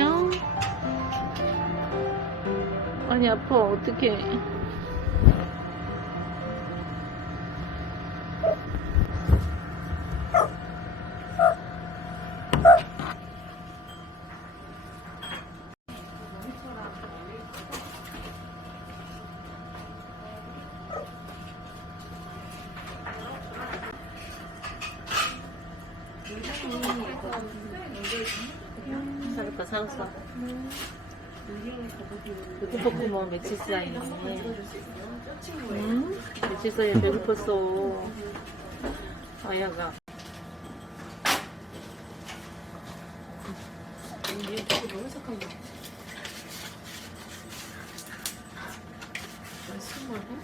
안녕. 많이 아파, 어떡해. 살았다, 살았어. 배고팠구먼, 뭐 며칠 사이에. 응? 며칠 사이에 배고팠어. 아야가. 너무 착한 거. 스물고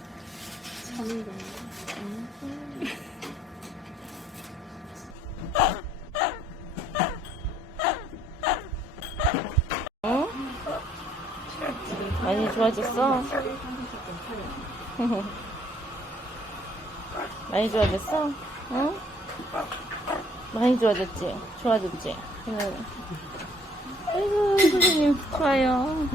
잠이 드 어? 많이 좋아졌어? 많이 좋아졌어? 응? 많이 좋아졌지? 좋아졌지? 응. 아이고, 선생님, 좋아요.